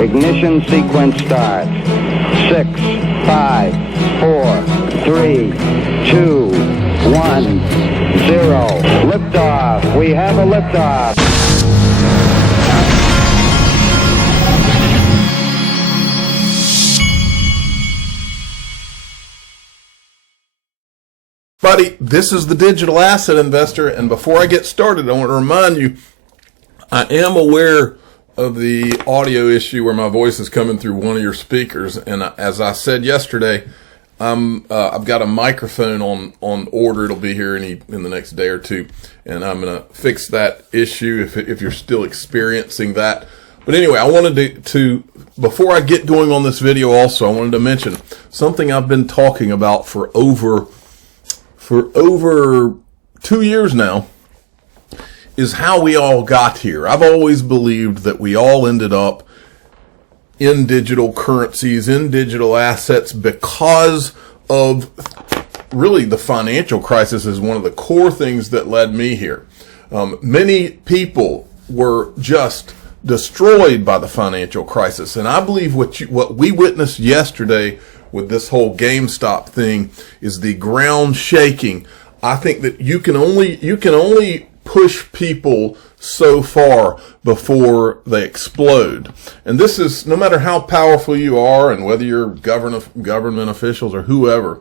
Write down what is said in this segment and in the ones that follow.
Ignition sequence starts. 6, 5, 4, 3, 2, 1, 0. Liftoff. We have a liftoff. Buddy, this is the Digital Asset Investor, and before I get started, I want to remind you, I am aware of the audio issue where my voice is coming through one of your speakers, and as I said yesterday, I've got a microphone on order. It'll be here in the next day or two, and I'm going to fix that issue if you're still experiencing that. But anyway, I wanted to before I get going on this video also, I wanted to mention something I've been talking about for over 2 years now, is how we all got here. I've always believed that we all ended up in digital currencies, in digital assets, because of really the financial crisis is one of the core things that led me here. Many people were just destroyed by the financial crisis, and I believe what we witnessed yesterday with this whole GameStop thing is the ground shaking. I think that you can only push people so far before they explode. And this is no matter how powerful you are and whether you're government officials or whoever,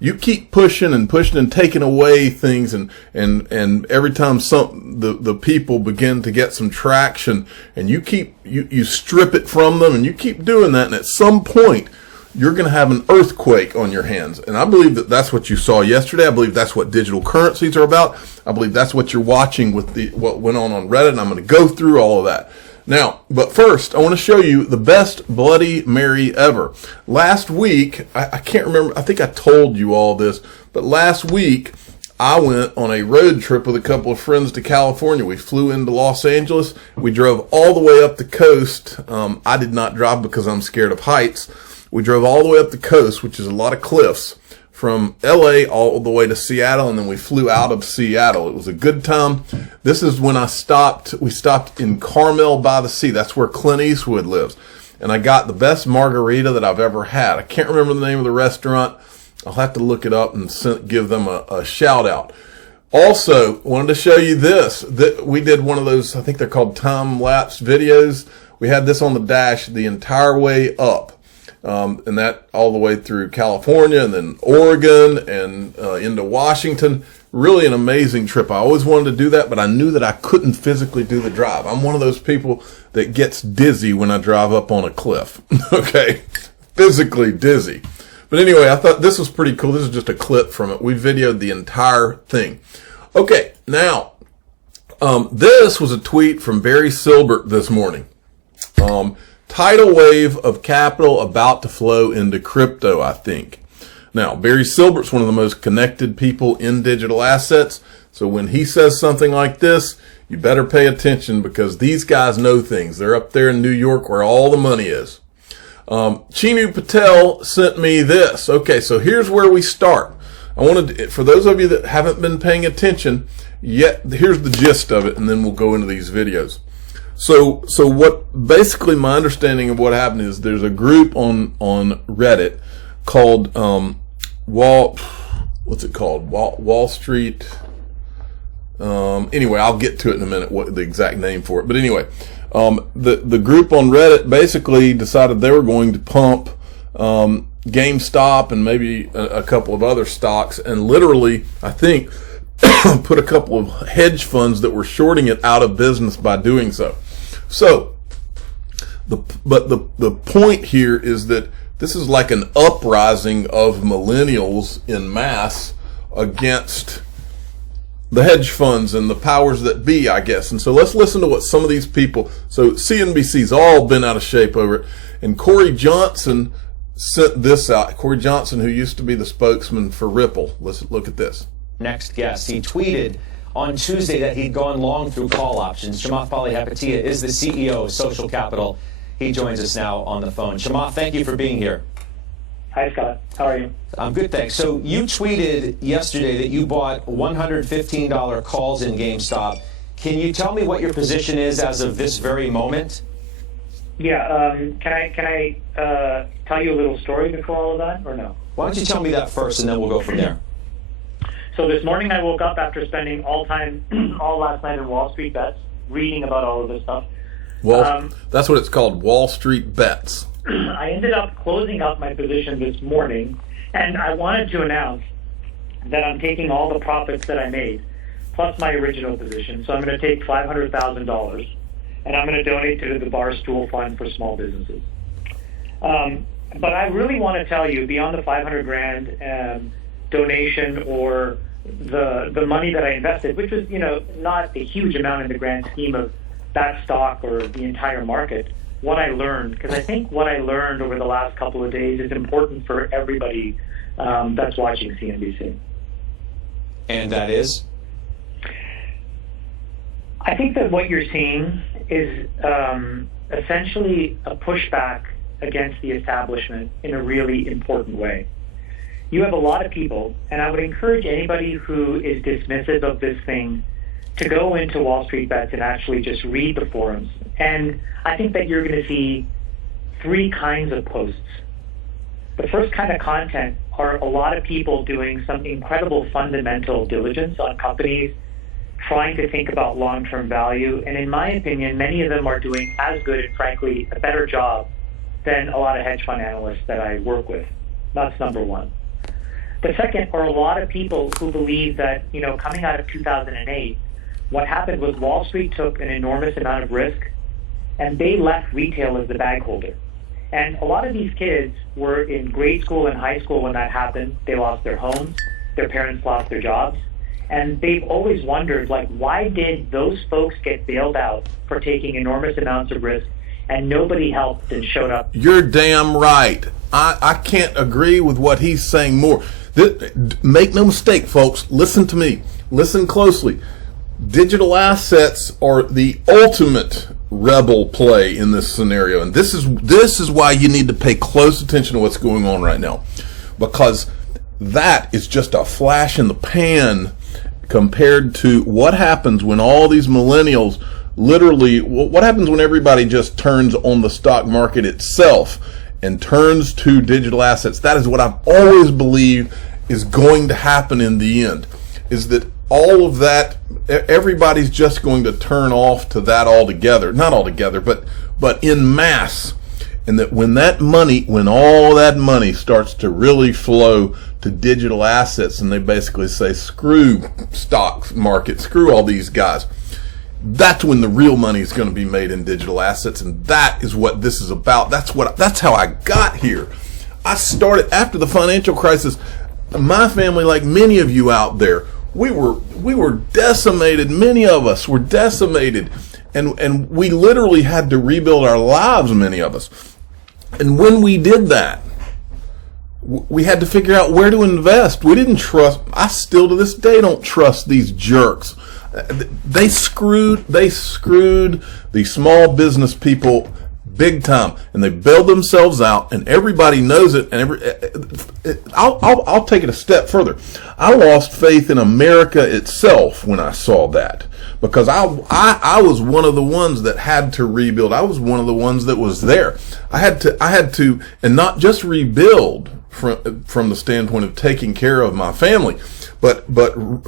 you keep pushing and taking away things, and every time the people begin to get some traction, and you strip it from them, and you keep doing that, and at some point you're going to have an earthquake on your hands. And I believe that that's what you saw yesterday. I believe that's what digital currencies are about. I believe that's what you're watching with what went on Reddit, and I'm going to go through all of that. Now, but first, I want to show you the best Bloody Mary ever. Last week, I can't remember, I think I told you all this, but last week, I went on a road trip with a couple of friends to California. We flew into Los Angeles. We drove all the way up the coast. I did not drive because I'm scared of heights. We drove all the way up the coast, which is a lot of cliffs, from LA all the way to Seattle, and then we flew out of Seattle. It was a good time. This is when we stopped in Carmel by the Sea. That's where Clint Eastwood lives. And I got the best margarita that I've ever had. I can't remember the name of the restaurant. I'll have to look it up and give them a shout out. Also, wanted to show you this. We did one of those, I think they're called time-lapse videos. We had this on the dash the entire way up. And that all the way through California and then Oregon and into Washington. Really an amazing trip. I always wanted to do that, but I knew that I couldn't physically do the drive. I'm one of those people that gets dizzy when I drive up on a cliff. Okay? Physically dizzy. But anyway, I thought this was pretty cool. This is just a clip from it. We videoed the entire thing. Okay, now, this was a tweet from Barry Silbert this morning. Tidal wave of capital about to flow into crypto, I think. Now, Barry Silbert's one of the most connected people in digital assets. So when he says something like this, you better pay attention because these guys know things. They're up there in New York where all the money is. Chinu Patel sent me this. Okay, so here's where we start. For those of you that haven't been paying attention yet, here's the gist of it, and then we'll go into these videos. So what basically my understanding of what happened is there's a group on Reddit called Wall Street. Anyway, I'll get to it in a minute, what the exact name for it. But anyway, the group on Reddit basically decided they were going to pump GameStop and maybe a couple of other stocks, and literally, I think, put a couple of hedge funds that were shorting it out of business by doing so. So, the point here is that this is like an uprising of millennials in mass against the hedge funds and the powers that be, I guess. And so let's listen to what some of these people, so CNBC's all been out of shape over it, and Corey Johnson sent this out. Corey Johnson, who used to be the spokesman for Ripple. Let's look at this. Next guest, he tweeted on Tuesday that he'd gone long through call options. Chamath Palihapitiya is the CEO of Social Capital. He joins us now on the phone. Chamath, thank you for being here. Hi, Scott. How are you? I'm good, thanks. So you tweeted yesterday that you bought $115 calls in GameStop. Can you tell me what your position is as of this very moment? Yeah. Can I tell you a little story before all of that, or no? Why don't you tell me that first, and then we'll go from there. So this morning I woke up after spending all last night in Wall Street bets, reading about all of this stuff. Well, that's what it's called, Wall Street bets. I ended up closing up my position this morning, and I wanted to announce that I'm taking all the profits that I made, plus my original position. So I'm going to take $500,000, and I'm going to donate to the Barstool Fund for Small Businesses. But I really want to tell you, beyond the $500,000 donation or the money that I invested, which was not a huge amount in the grand scheme of that stock or the entire market, what I learned, because I think what I learned over the last couple of days is important for everybody that's watching CNBC. And that is? I think that what you're seeing is essentially a pushback against the establishment in a really important way. You have a lot of people, and I would encourage anybody who is dismissive of this thing to go into Wall Street Bets and actually just read the forums. And I think that you're going to see three kinds of posts. The first kind of content are a lot of people doing some incredible fundamental diligence on companies, trying to think about long-term value. And in my opinion, many of them are doing as good and frankly a better job than a lot of hedge fund analysts that I work with. That's number one. The second are a lot of people who believe that, coming out of 2008, what happened was Wall Street took an enormous amount of risk and they left retail as the bag holder. And a lot of these kids were in grade school and high school when that happened. They lost their homes, their parents lost their jobs, and they've always wondered, why did those folks get bailed out for taking enormous amounts of risk and nobody helped and showed up? You're damn right. I can't agree with what he's saying more. Make no mistake, folks. Listen to me. Listen closely. Digital assets are the ultimate rebel play in this scenario, and this is why you need to pay close attention to what's going on right now, because that is just a flash in the pan compared to what happens when all these millennials literally, what happens when everybody just turns on the stock market itself and turns to digital assets. That is what I've always believed is going to happen in the end, is that all of that, everybody's just going to turn off to that altogether. Not altogether, but in mass. And that when all that money starts to really flow to digital assets, and they basically say, screw stock market, screw all these guys, that's when the real money is going to be made in digital assets. And that is what this is about. That's how I got here. I started after the financial crisis. My family, like many of you out there, we were decimated. Many of us were decimated, and we literally had to rebuild our lives, many of us. And when we did that, we had to figure out where to invest. We didn't trust, I still to this day don't trust these jerks. They screwed the small business people big time, and they bailed themselves out, and everybody knows it. And I'll take it a step further. I lost faith in America itself when I saw that, because I was one of the ones that had to rebuild. I was one of the ones that was there. I had to, and not just rebuild from the standpoint of taking care of my family, but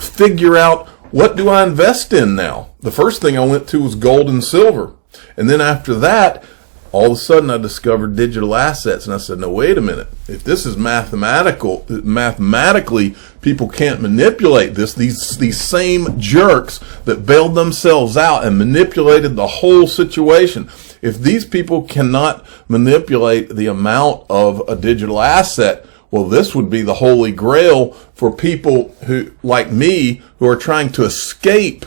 figure out, what do I invest in now? The first thing I went to was gold and silver, and then after that, all of a sudden I discovered digital assets, and I said, no, wait a minute. If this is mathematically people can't manipulate this, these same jerks that bailed themselves out and manipulated the whole situation, if these people cannot manipulate the amount of a digital asset, well, this would be the holy grail for people who, like me, who are trying to escape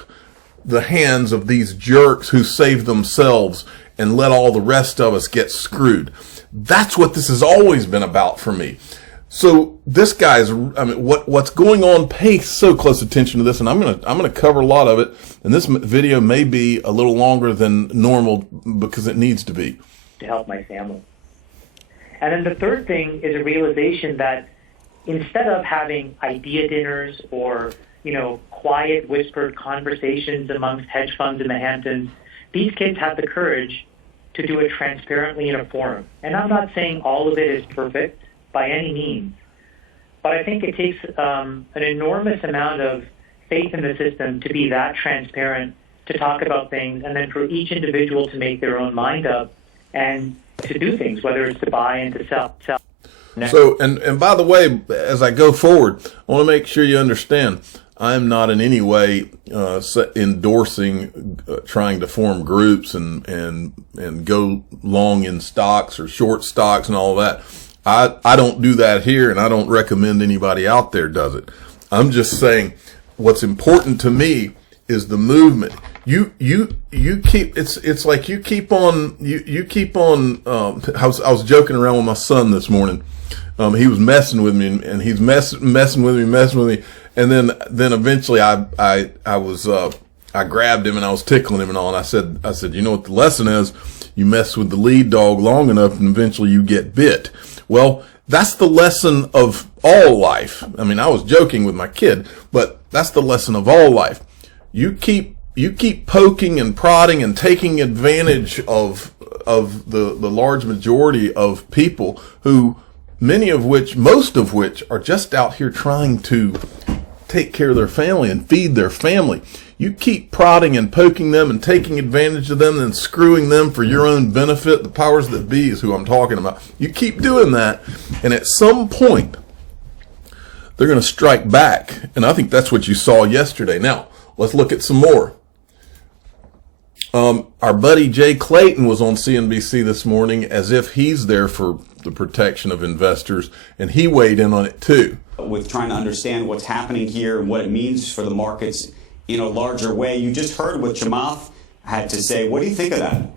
the hands of these jerks who saved themselves and let all the rest of us get screwed. That's what this has always been about for me. So this guy's, what's going on, pay so close attention to this, and I'm gonna cover a lot of it, and this video may be a little longer than normal because it needs to be. To help my family. And then the third thing is a realization that instead of having idea dinners or, quiet whispered conversations amongst hedge funds in the Hamptons, these kids have the courage to do it transparently in a forum. And I'm not saying all of it is perfect by any means, but I think it takes an enormous amount of faith in the system to be that transparent, to talk about things, and then for each individual to make their own mind up and to do things, whether it's to buy and to sell. So, and by the way, as I go forward, I want to make sure you understand, I am not in any way endorsing trying to form groups and go long in stocks or short stocks and all that. I don't do that here, and I don't recommend anybody out there does it. I'm just saying what's important to me is the movement. You keep, it's like you keep on, I was joking around with my son this morning. He was messing with me and he's messing with me. And then eventually I grabbed him and I was tickling him and all. And I said, you know what the lesson is? You mess with the lead dog long enough and eventually you get bit. Well, that's the lesson of all life. I mean, I was joking with my kid, but that's the lesson of all life. You keep poking and prodding and taking advantage of the large majority of people who, most of which are just out here trying to take care of their family and feed their family. You keep prodding and poking them and taking advantage of them and screwing them for your own benefit. The powers that be is who I'm talking about. You keep doing that, and at some point, they're going to strike back. And I think that's what you saw yesterday. Now, let's look at some more. Our buddy Jay Clayton was on CNBC this morning as if he's there for the protection of investors, and he weighed in on it too. With trying to understand what's happening here and what it means for the markets in a larger way. You just heard what Chamath had to say. What do you think of that?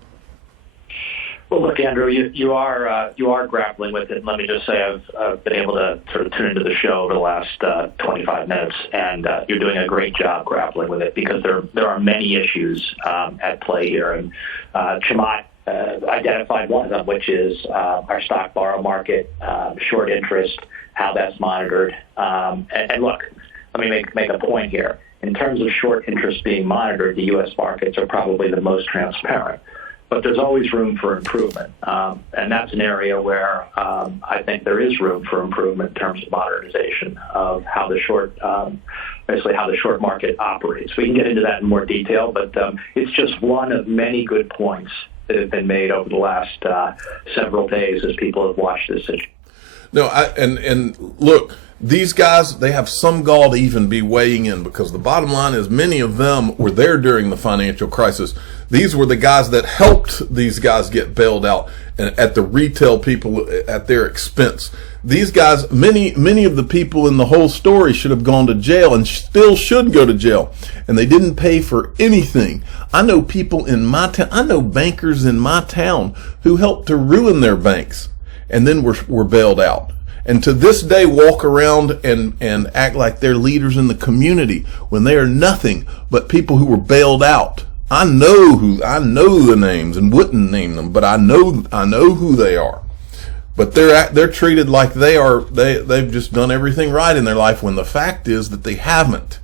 Well, look, Andrew, you are grappling with it. Let me just say I've been able to sort of tune into the show over the last 25 minutes, and you're doing a great job grappling with it because there are many issues at play here. And Chamath identified one of them, which is our stock borrow market, short interest, how that's monitored. And look, let me make a point here. In terms of short interest being monitored, the U.S. markets are probably the most transparent. But there's always room for improvement. And that's an area where I think there is room for improvement in terms of modernization of how the short, basically how the short market operates. We can get into that in more detail, but it's just one of many good points that have been made over the last several days as people have watched this situation. No, and look, these guys, they have some gall to even be weighing in, because the bottom line is many of them were there during the financial crisis. These were the guys that helped these guys get bailed out and at the retail people at their expense. These guys, many of the people in the whole story should have gone to jail and still should go to jail. And they didn't pay for anything. I know people in my town, I know bankers in my town who helped to ruin their banks and then were bailed out. And to this day walk around and act like they're leaders in the community when they are nothing but people who were bailed out. I know the names and wouldn't name them, but I know who they are. But they're treated like they've just done everything right in their life, when the fact is that they haven't.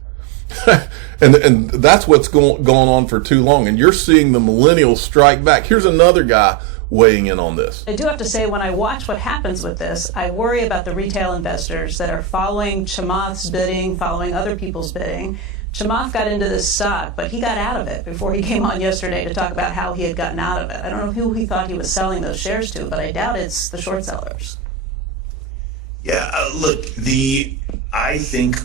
and that's what's going on for too long. And you're seeing the millennials strike back. Here's another guy weighing in on this. I do have to say, when I watch what happens with this, I worry about the retail investors that are following Chamath's bidding, following other people's bidding. Chamath got into this stock, but he got out of it before he came on yesterday to talk about how he had gotten out of it. I don't know who he thought he was selling those shares to, but I doubt it's the short sellers. Yeah, look, I think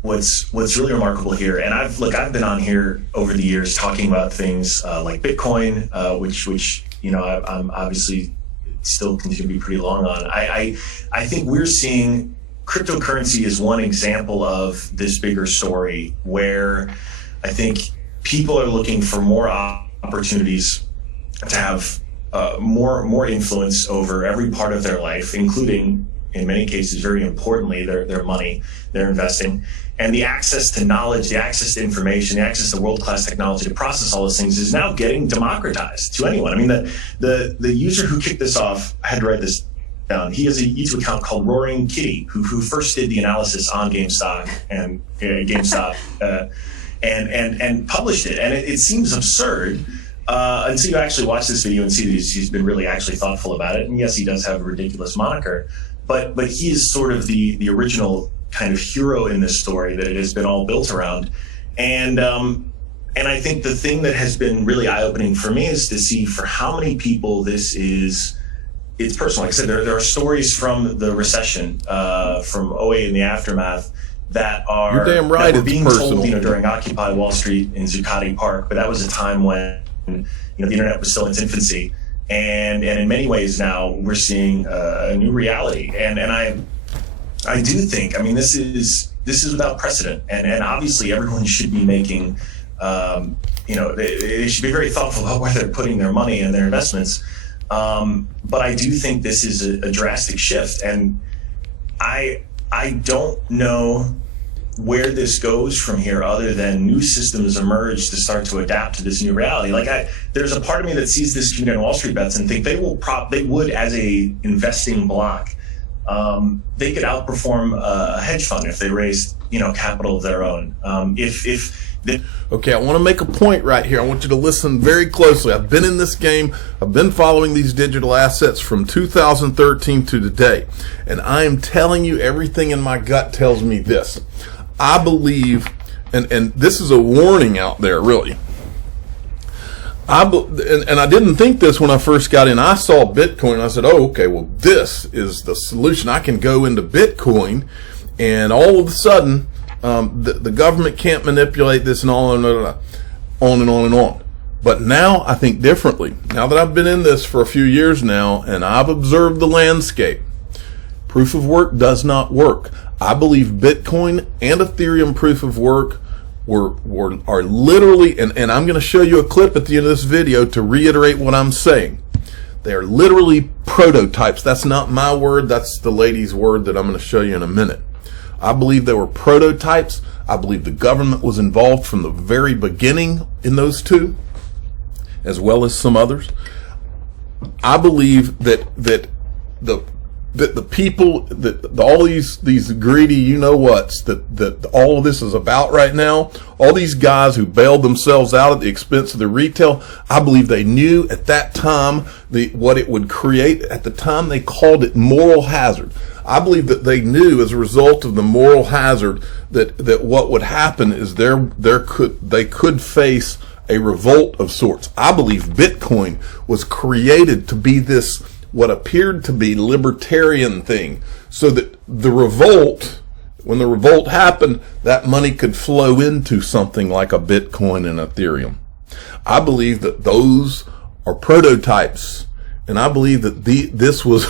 what's really remarkable here, and I've been on here over the years talking about things like Bitcoin, which I'm obviously still continue to be pretty long on. I think we're seeing cryptocurrency is one example of this bigger story, where I think people are looking for more opportunities to have more influence over every part of their life, including, in many cases, very importantly, their money, their investing. And the access to knowledge, the access to information, the access to world-class technology to process all those things is now getting democratized to anyone. I mean, the user who kicked this off, I had to write this down. He has a YouTube account called Roaring Kitty, who first did the analysis on GameStop and and published it. And it seems absurd until you actually watch this video and see that he's been really actually thoughtful about it. And yes, he does have a ridiculous moniker, but he is sort of the original kind of hero in this story that it has been all built around. And I think the thing that has been really eye-opening for me is to see for how many people it's personal. Like I said, there are stories from the recession, from 08 and the aftermath that are You're damn right, that were being it's personal. told, during Occupy Wall Street in Zuccotti Park, but that was a time when, the internet was still in its infancy. And in many ways now we're seeing a new reality. And I do think, this is without precedent. And obviously everyone should be making, they should be very thoughtful about where they're putting their money and their investments. But I do think this is a drastic shift. And I don't know where this goes from here other than new systems emerge to start to adapt to this new reality. There's a part of me that sees this community on Wall Street bets and think they would as a investing block, they could outperform a hedge fund if they raised, capital of their own. Okay, I want to make a point right here. I want you to listen very closely. I've been in this game. I've been following these digital assets from 2013 to today. And I am telling you, everything in my gut tells me this. I believe, and this is a warning out there, really. And I didn't think this when I first got in. I saw Bitcoin and I said, oh, okay, well, this is the solution. I can go into Bitcoin and all of a sudden, the government can't manipulate this and on and on. But now I think differently. Now that I've been in this for a few years now and I've observed the landscape, proof of work does not work. I believe Bitcoin and Ethereum proof of work are literally, and I'm going to show you a clip at the end of this video to reiterate what I'm saying. They are literally prototypes. That's not my word. That's the lady's word that I'm going to show you in a minute. I believe they were prototypes. I believe the government was involved from the very beginning in those two, as well as some others. I believe that the people, that all these greedy you-know-whats that all of this is about right now, all these guys who bailed themselves out at the expense of the retail, I believe they knew at that time what it would create. At the time, they called it moral hazard. I believe that they knew as a result of the moral hazard that what would happen is they could face a revolt of sorts. I believe Bitcoin was created to be this, what appeared to be libertarian thing, so that when the revolt happened, that money could flow into something like a Bitcoin and Ethereum. I believe that those are prototypes. And I believe that this was,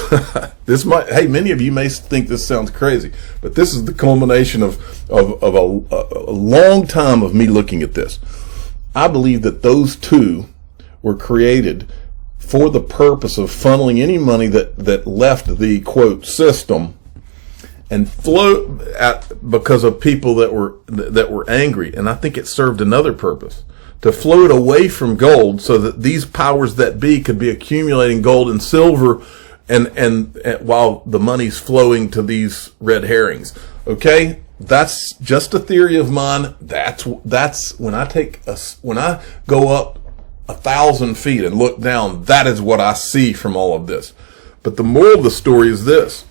many of you may think this sounds crazy, but this is the culmination of a long time of me looking at this. I believe that those two were created for the purpose of funneling any money that left the quote system and flow because of people that were angry. And I think it served another purpose, to float away from gold so that these powers that be could be accumulating gold and silver and while the money's flowing to these red herrings. Okay? That's just a theory of mine. That's when I go up 1,000 feet and look down, that is what I see from all of this. But the moral of the story is this.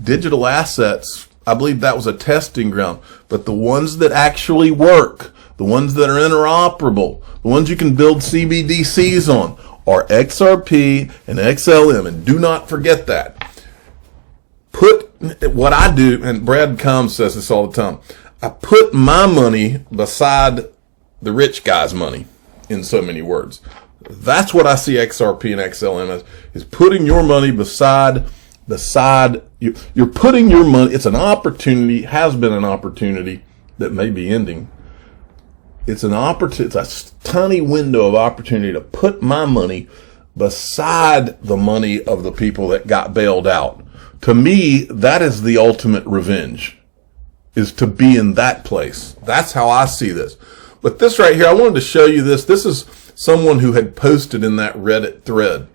Digital assets, I believe that was a testing ground, but the ones that actually work, the ones that are interoperable, the ones you can build CBDCs on, are XRP and XLM. And do not forget that. Put what I do, and Brad Combs says this all the time, I put my money beside the rich guy's money, in so many words. That's what I see XRP and XLM as, is putting your money beside, you're putting your money, it's an opportunity, has been an opportunity that may be ending. It's an opportunity, it's a tiny window of opportunity to put my money beside the money of the people that got bailed out. To me, that is the ultimate revenge, is to be in that place. That's how I see this. But this right here, I wanted to show you this. This is someone who had posted in that Reddit thread.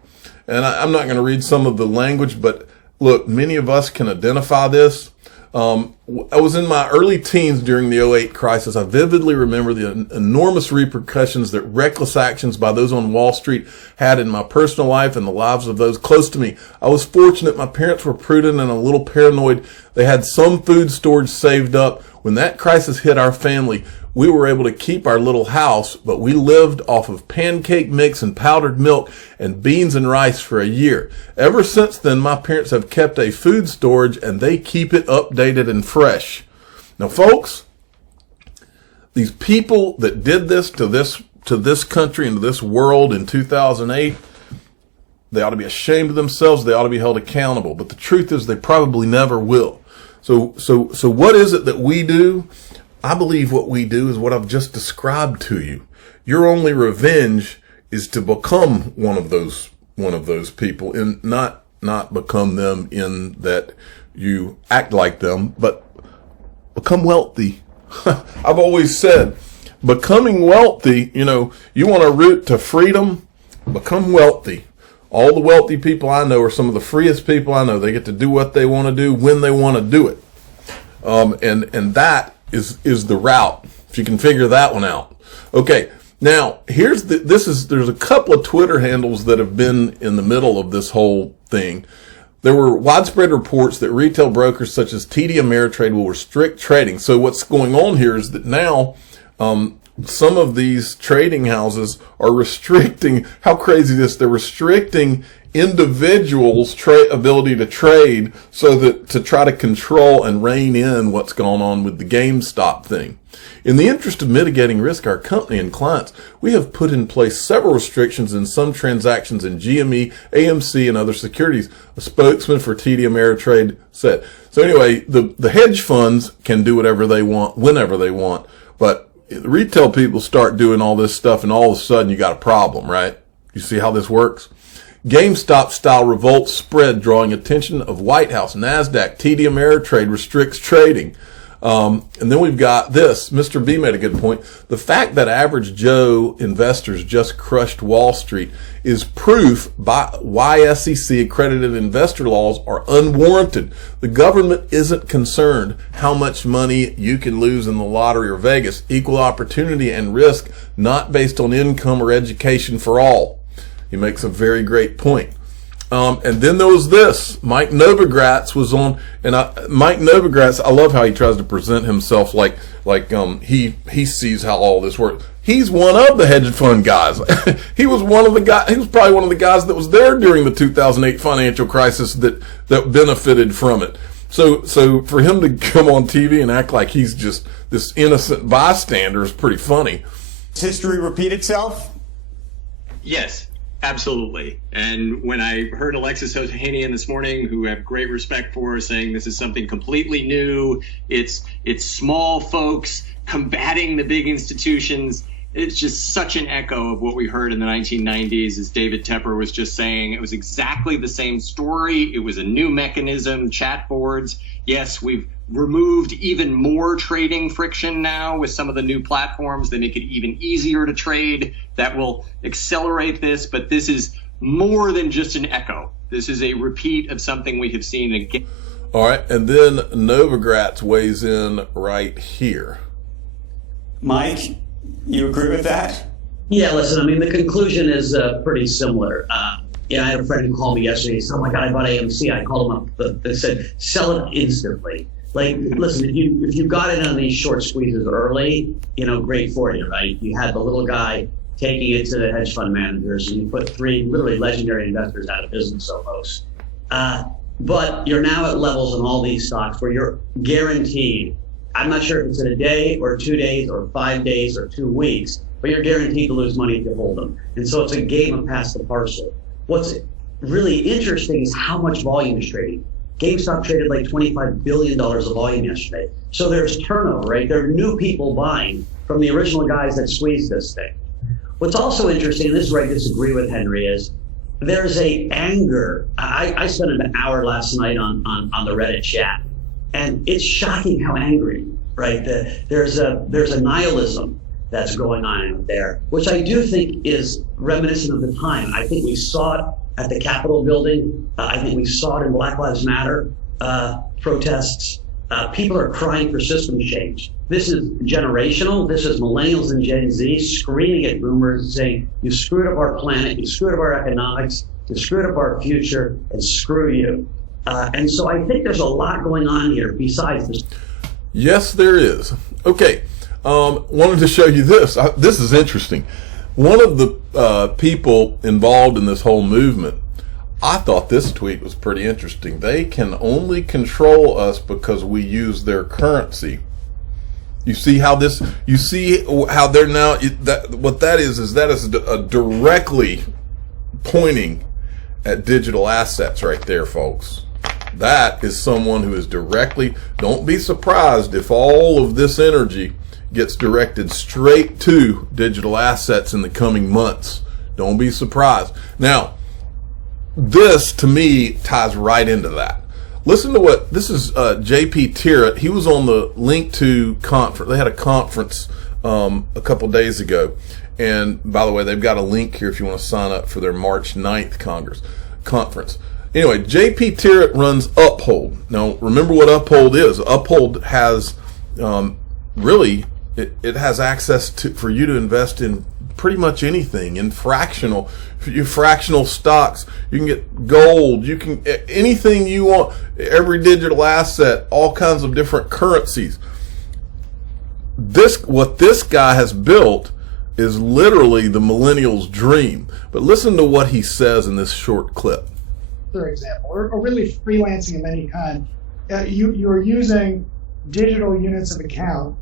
And I'm not going to read some of the language, but look, many of us can identify this. I was in my early teens during the '08 crisis. I vividly remember the enormous repercussions that reckless actions by those on Wall Street had in my personal life and the lives of those close to me. I was fortunate. My parents were prudent and a little paranoid. They had some food storage saved up. When that crisis hit our family, we were able to keep our little house, but we lived off of pancake mix and powdered milk and beans and rice for a year. Ever since then, my parents have kept a food storage and they keep it updated and fresh. Now, folks, these people that did this to this country and to this world in 2008, they ought to be ashamed of themselves. They ought to be held accountable. But the truth is they probably never will. So what is it that we do? I believe what we do is what I've just described to you. Your only revenge is to become one of those people, and not become them in that you act like them, but become wealthy. I've always said, becoming wealthy, you want a route to freedom, become wealthy. All the wealthy people I know are some of the freest people I know. They get to do what they want to do when they want to do it. And that is the route, if you can figure that one out. Okay, now there's a couple of Twitter handles that have been in the middle of this whole thing. There were widespread reports that retail brokers such as TD Ameritrade will restrict trading. So what's going on here is that now some of these trading houses are restricting, how crazy is this? They're restricting individuals' ability to trade so that to try to control and rein in what's going on with the GameStop thing. In the interest of mitigating risk, our company and clients, we have put in place several restrictions in some transactions in GME, AMC, and other securities, a spokesman for TD Ameritrade said. So anyway, the hedge funds can do whatever they want, whenever they want, but retail people start doing all this stuff and all of a sudden you got a problem, right? You see how this works? GameStop-style revolt spread, drawing attention of White House, NASDAQ, TD Ameritrade restricts trading. And then we've got this. Mr. B made a good point. The fact that average Joe investors just crushed Wall Street is proof by why SEC accredited investor laws are unwarranted. The government isn't concerned how much money you can lose in the lottery or Vegas. Equal opportunity and risk, not based on income or education for all. He makes a very great point. And then there was this. Mike Novogratz was on, and Mike Novogratz, I love how he tries to present himself like he sees how all this works. He's one of the hedge fund guys. He was probably one of the guys that was there during the 2008 financial crisis that benefited from it. So for him to come on TV and act like he's just this innocent bystander is pretty funny. Does history repeat itself? Yes. Absolutely. And when I heard Alexis Ohanian this morning, who I have great respect for, saying this is something completely new, it's small folks combating the big institutions, it's just such an echo of what we heard in the 1990s, as David Tepper was just saying. It was exactly the same story. It was a new mechanism, chat boards. Yes, we've removed even more trading friction now with some of the new platforms that make it even easier to trade. That will accelerate this, but this is more than just an echo. This is a repeat of something we have seen again. All right, and then Novogratz weighs in right here. Mike, you agree with that? Yeah, listen, I mean, the conclusion is pretty similar. I had a friend who called me yesterday. He said, "Oh my God, I bought AMC." I called him up. They said, "Sell it instantly." Like, listen, if you got in on these short squeezes early, great for you, right? You had the little guy taking it to the hedge fund managers, and you put 3 literally legendary investors out of business almost. But you're now at levels in all these stocks where you're guaranteed, I'm not sure if it's in a day or 2 days or 5 days or 2 weeks, but you're guaranteed to lose money if you hold them. And so it's a game of pass the parcel. What's really interesting is how much volume is trading. GameStop traded like $25 billion of volume yesterday. So there's turnover, right? There are new people buying from the original guys that squeezed this thing. What's also interesting, and this is where I disagree with Henry, is there's a anger. I spent an hour last night on the Reddit chat, and it's shocking how angry, right? There's a nihilism that's going on out there, which I do think is reminiscent of the time. I think we saw it at the Capitol building. I think we saw it in Black Lives Matter protests. People are crying for system change. This is generational. This is millennials and Gen Z screaming at boomers and saying, you screwed up our planet, you screwed up our economics, you screwed up our future, and screw you. And so I think there's a lot going on here besides this. Yes, there is. Okay, wanted to show you this. This is interesting. One of the people involved in this whole movement, I thought this tweet was pretty interesting. They can only control us because we use their currency. You see how this, you see how they're now, what that is directly pointing at digital assets right there, folks. That is someone who is directly, don't be surprised if all of this energy gets directed straight to digital assets in the coming months. Don't be surprised. Now, this to me ties right into that. Listen to what, this is JP Tirrett. He was on the Link2 conference. They had a conference a couple days ago. And by the way, they've got a link here if you want to sign up for their March 9th conference. Anyway, JP Tirrett runs Uphold. Now, remember what Uphold is. Uphold has really, it has access to, for you to invest in pretty much anything, in fractional stocks. You can get gold, you can, anything you want, every digital asset, all kinds of different currencies. What this guy has built is literally the millennial's dream. But listen to what he says in this short clip. For example, or really freelancing of any kind, you're using digital units of account,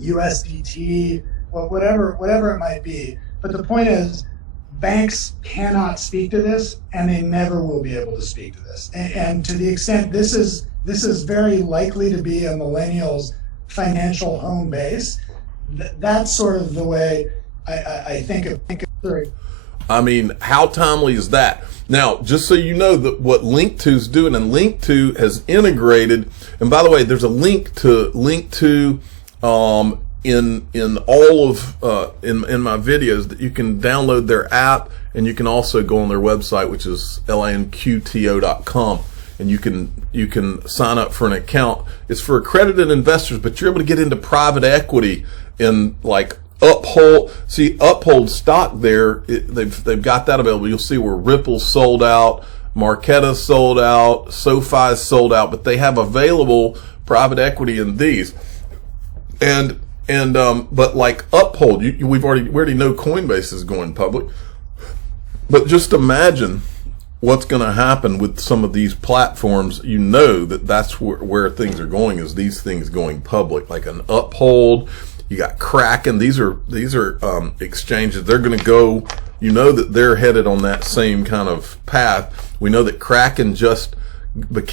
USDT, whatever it might be. But the point is, banks cannot speak to this, and they never will be able to speak to this. And to the extent this is very likely to be a millennial's financial home base, that's sort of the way I think of it. I mean, how timely is that? Now, just so you know that what Link2's doing, and Link2 has integrated, and by the way, there's a link to Link2 in all of in my videos that you can download their app, and you can also go on their website, which is lanqto.com, and you can sign up for an account. It's for accredited investors, but you're able to get into private equity in like Uphold. See, Uphold stock there, they've got that available. You'll see where Ripple's sold out, Marqeta's sold out, SoFi's sold out, but they have available private equity in these. But like Uphold, we already know Coinbase is going public. But just imagine what's going to happen with some of these platforms. You know that's where things are going, is these things going public, like an Uphold. You got Kraken. These are exchanges. They're going to go. You know that they're headed on that same kind of path. We know that Kraken just got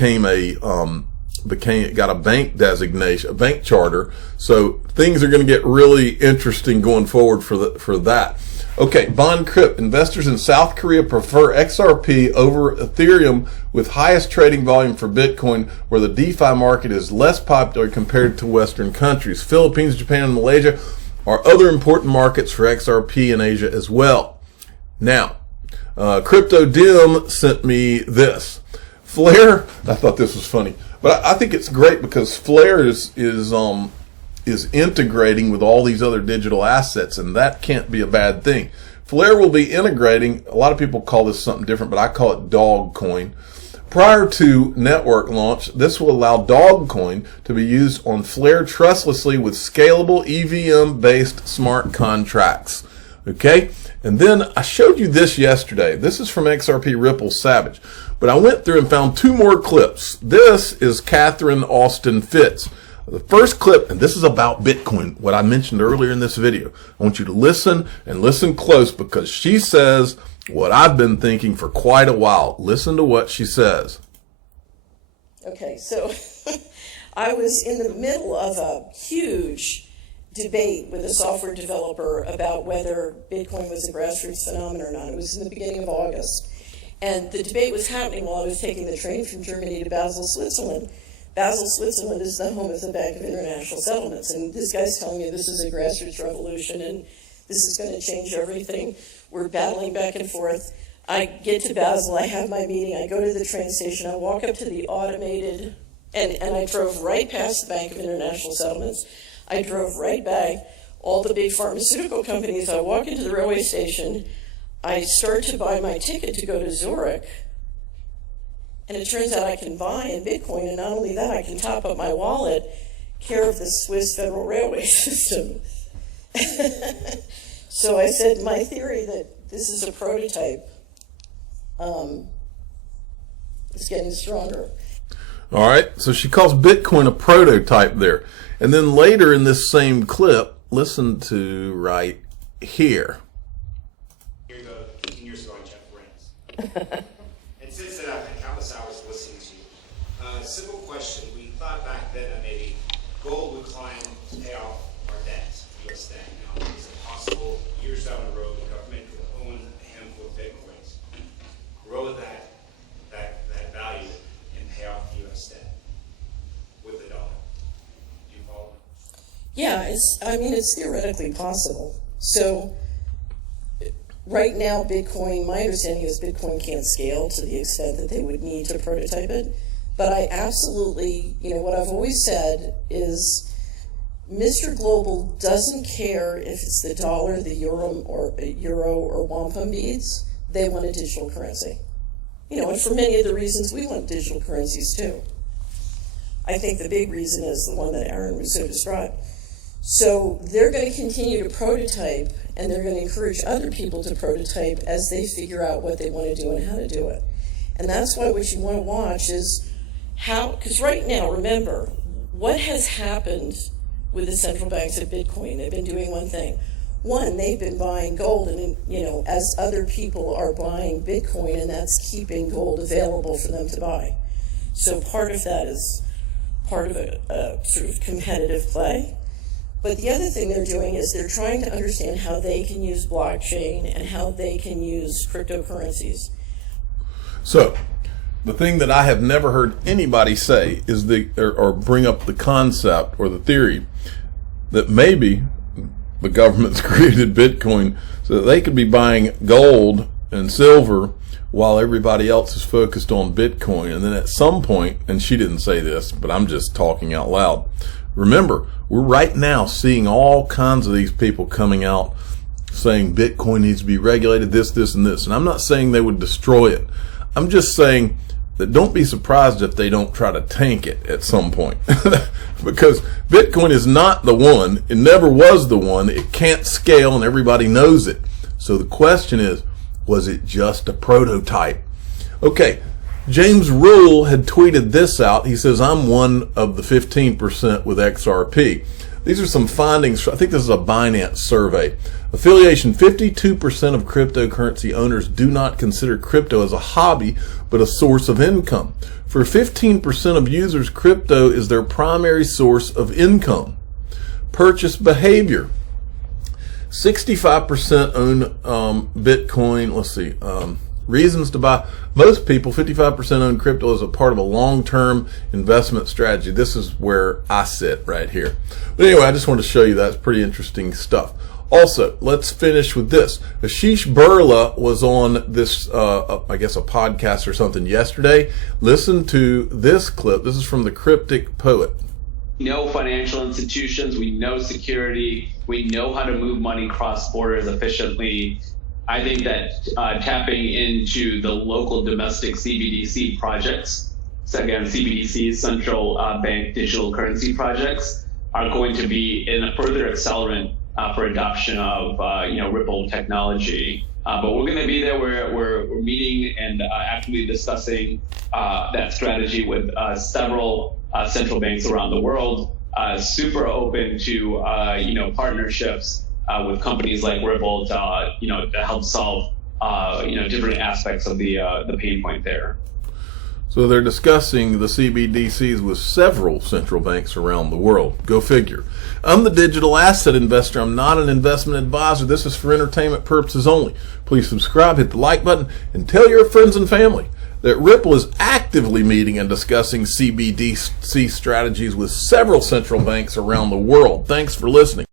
a bank designation, a bank charter. So things are going to get really interesting going forward for that. Okay, Bond Crypt. Investors in South Korea prefer XRP over Ethereum, with highest trading volume for Bitcoin, where the DeFi market is less popular compared to Western countries. Philippines, Japan, and Malaysia are other important markets for XRP in Asia as well. Now, CryptoDim sent me this. Flare, I thought this was funny, but I think it's great because Flare is integrating with all these other digital assets, and that can't be a bad thing. Flare will be integrating, a lot of people call this something different, but I call it Dogcoin. Prior to network launch, this will allow Dogcoin to be used on Flare trustlessly with scalable EVM-based smart contracts. Okay? And then I showed you this yesterday. This is from XRP Ripple Savage. But I went through and found two more clips. This is Catherine Austin Fitz. The first clip, and this is about Bitcoin, what I mentioned earlier in this video. I want you to listen and listen close, because she says what I've been thinking for quite a while. Listen to what she says. Okay, so I was in the middle of a huge debate with a software developer about whether Bitcoin was a grassroots phenomenon or not. It was in the beginning of August. And the debate was happening while I was taking the train from Germany to Basel, Switzerland. Basel, Switzerland is the home of the Bank of International Settlements. And this guy's telling me this is a grassroots revolution and this is going to change everything. We're battling back and forth. I get to Basel, I have my meeting, I go to the train station, I walk up to the automated And I drove right past the Bank of International Settlements. I drove right by all the big pharmaceutical companies. I walk into the railway station. I start to buy my ticket to go to Zurich. And it turns out I can buy in Bitcoin, and not only that, I can top up my wallet, care of the Swiss Federal Railway System. So I said, my theory that this is a prototype is getting stronger. All right, so she calls Bitcoin a prototype there. And then later in this same clip, listen to right here. Here you go, 15 years ago on Jeff Brands. And since then, I've had countless hours listening to you. Simple question. We thought back then that maybe gold would climb to pay off our debt, U.S. debt. Now, is it possible years down the road the government could own a handful of Bitcoins, grow that value, and pay off the U.S. debt with the dollar? Do you follow? Yeah, it's theoretically possible. So right now, Bitcoin, my understanding is Bitcoin can't scale to the extent that they would need to prototype it. But I absolutely, what I've always said is Mr. Global doesn't care if it's the dollar, the euro, or wampum beads. They want a digital currency. And for many of the reasons we want digital currencies too. I think the big reason is the one that Aaron Russo described. So they're going to continue to prototype, and they're going to encourage other people to prototype as they figure out what they want to do and how to do it. And that's why what you want to watch is how, because right now, remember, what has happened with the central banks of Bitcoin? They've been doing one thing. One, they've been buying gold, and as other people are buying Bitcoin, and that's keeping gold available for them to buy. So part of that is part of a sort of competitive play. But the other thing they're doing is they're trying to understand how they can use blockchain and how they can use cryptocurrencies. So, the thing that I have never heard anybody say is or bring up the concept or the theory that maybe the government's created Bitcoin so that they could be buying gold and silver while everybody else is focused on Bitcoin. And then at some point, and she didn't say this, but I'm just talking out loud. Remember, we're right now seeing all kinds of these people coming out saying Bitcoin needs to be regulated, this, and this. And I'm not saying they would destroy it. I'm just saying that don't be surprised if they don't try to tank it at some point. Because Bitcoin is not the one. It never was the one. It can't scale, and everybody knows it. So the question is, was it just a prototype? Okay, James Rule had tweeted this out. He says, I'm one of the 15% with XRP. These are some findings. I think this is a Binance survey. Affiliation, 52% of cryptocurrency owners do not consider crypto as a hobby, but a source of income. For 15% of users, crypto is their primary source of income. Purchase behavior. 65% own Bitcoin. Let's see. Reasons to buy. Most people, 55% own crypto as a part of a long-term investment strategy. This is where I sit right here. But anyway, I just wanted to show you that's pretty interesting stuff. Also, let's finish with this. Ashish Burla was on this, I guess a podcast or something yesterday. Listen to this clip. This is from the Cryptic Poet. We know financial institutions, we know security, we know how to move money cross borders efficiently. I think that tapping into the local domestic CBDC projects, so again, CBDCs, central bank digital currency projects, are going to be a further accelerant for adoption of Ripple technology. But we're going to be there. We're meeting and actively discussing that strategy with several central banks around the world. Super open to partnerships with companies like Ripple to help solve different aspects of the pain point there. So they're discussing the CBDCs with several central banks around the world. Go figure. I'm the digital asset investor. I'm not an investment advisor. This is for entertainment purposes only. Please subscribe, hit the like button, and tell your friends and family that Ripple is actively meeting and discussing CBDC strategies with several central banks around the world. Thanks for listening.